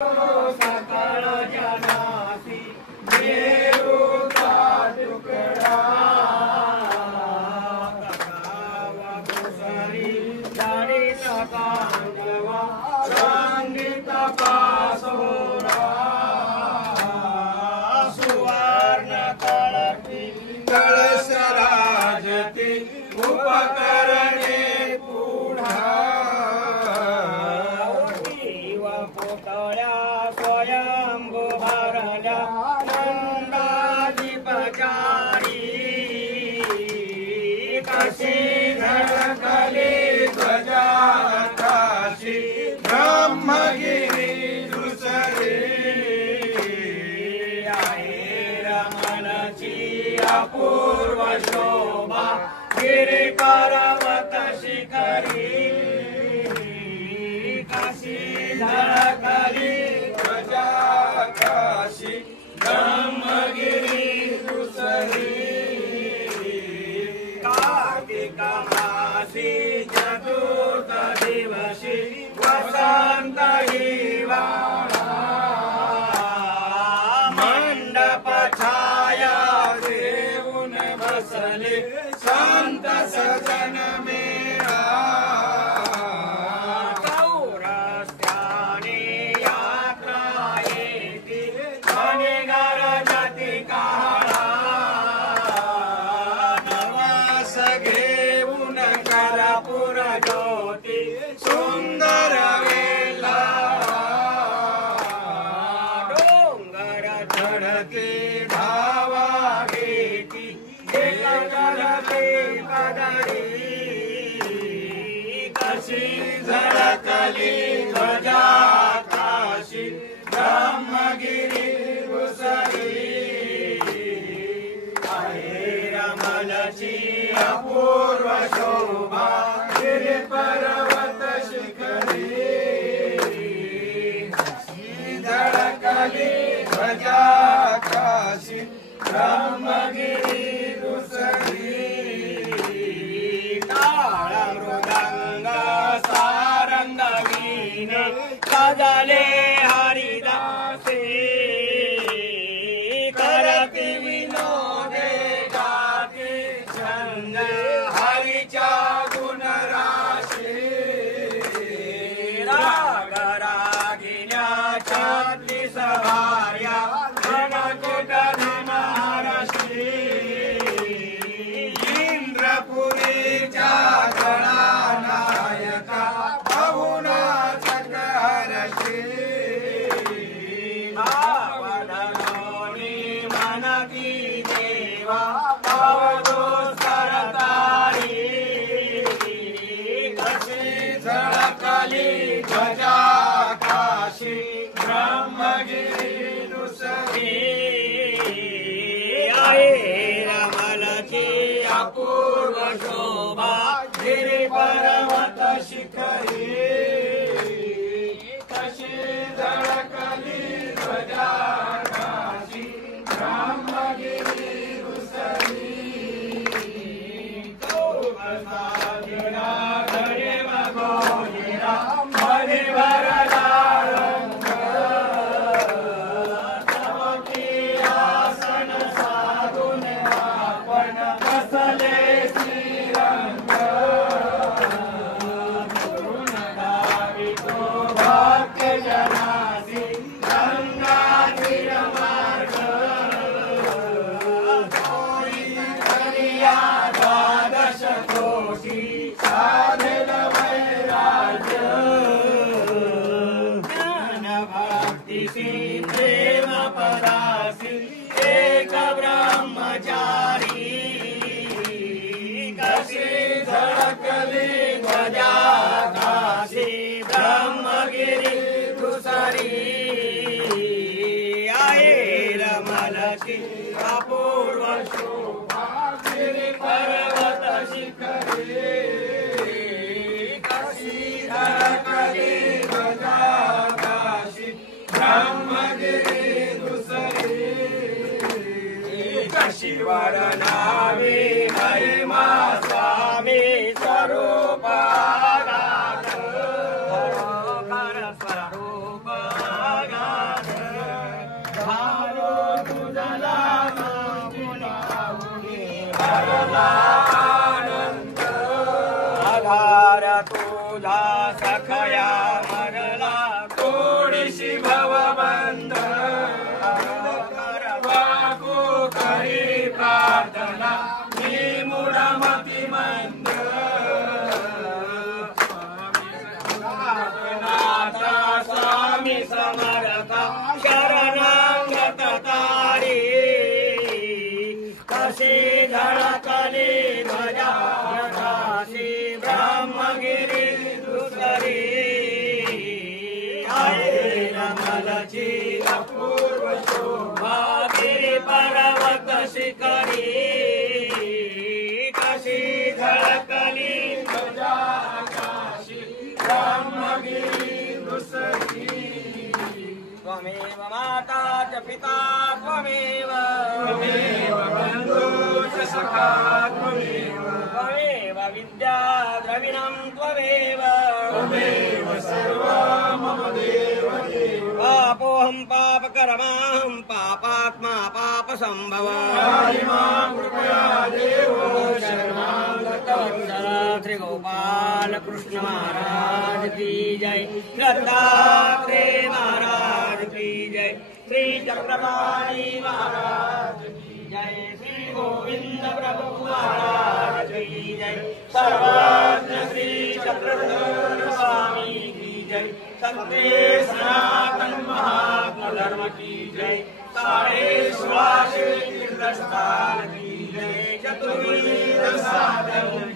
सकळ जनासी मेरूचा तुकडा कसावा कुसरी जडित कांडवा रंगित पासोरा सुवर्ण कळती कळस राजती उपकरणे स्वयंभू भरल्या नंदाधिपचारी कशी झळकली ध्वजाकाशी ब्रह्मगिरी दुसरी आहे रमणची अपूर्व शोभा गिरी पर्वत शिखरी कशी झळकली ध्वजाकाशी ब्रह्मगिरी दुसरी कार्तिक मासी चतुर्थ दिवशी वसंत हिवाळा मंडप छाया देऊन बसले संत सजन मेळा चौरस्त्याने यात्रा येती शनिगार जाती काळा नवास घेऊन कर्पूर ज्योती सुंदर वेला डोंगर चढते धावा घेती चढते पदरी कशी झळकली ध्वजाकाशी ब्रह्मगिरी दुसरी आहे रमणची अपूर्व शोभा गिरी पर्वत शिखरी कशी झळकली ध्वजाकाशी ब्रह्मगिरी दुसरी टाळ मृदंग सारंग वीणे सजले हरिदासे करती विनोदे गाती छंद हरीच्या गुणराशी राग रागिण्या छाती सवार्या घनकुट धनहरशी इंद्रपुरीच्या गणानायका बहुना चक्रहर्षी आवडलोनी मनती देवा भवदोस्तर तारी कशी झळकली ध्वजाकाशी ब्रह्मगिरी दुसरी आहे रमणची अपूर्व शोभा गिरी पर्वत शिखरी कशी झळकली ध्वजाकाशी ब्रह्मगिरी दुसरी तो बसाविरा घडे गोजिरा मध्ये भरला रंग तवकी आसन साधून आपण बसले श्रीरंग करुण गावितो भक्त जनासी गंगाधीर मार्ग होई करिया द्वादश कोटी साधेल वैराग्य ज्ञान भक्तीसी प्रेम पदासी एक ब्रह्मचारी कशी झळकली ध्वजाकाशी ब्रह्मगिरी दुसरी आहे रमणची अपूर्व शोभा गिरी पर्वत शिखरी कशी झळकली ध्वजाकाशी ब्रह्मगिरी दुसरी कशी वर्णावी महिमा स्वामी स्वरूप ऐशी भवबंध वाकू करी प्रार्थना मी मूढमती मंद स्वामी समर्थ शरणागत तारी कशी धडकली ध्वजा यथासी ब्रह्मगिरी दुसरी रमलची अपूर्व शोभा गिरी पर्वत शिखरी कशी धडकली ध्वजा आकाशी ब्रह्मगिरी दुसरी त्वमेव माता च पिता त्वमेव बन्धु च सखा त्वमेव विद्या द्रविणं त्वमेव सर्वं मम देव पापोऽहं पापकर्माहं पापात्मा पापसम्भवः मां कृपया देव शरणागतवत्सल श्री गोपाल कृष्ण महाराज की जय दत्तात्रेय महाराज की जय श्री चक्रपाणी महाराज की जय श्री गोविंद प्रभु महाराज की जय सर्वज्ञ श्री चक्रधर स्वामी की जय सत्य सनातन महात्मा धर्म की जय साढ़े श्वास तीर्थस्थान की जय चतुर्वेद साधन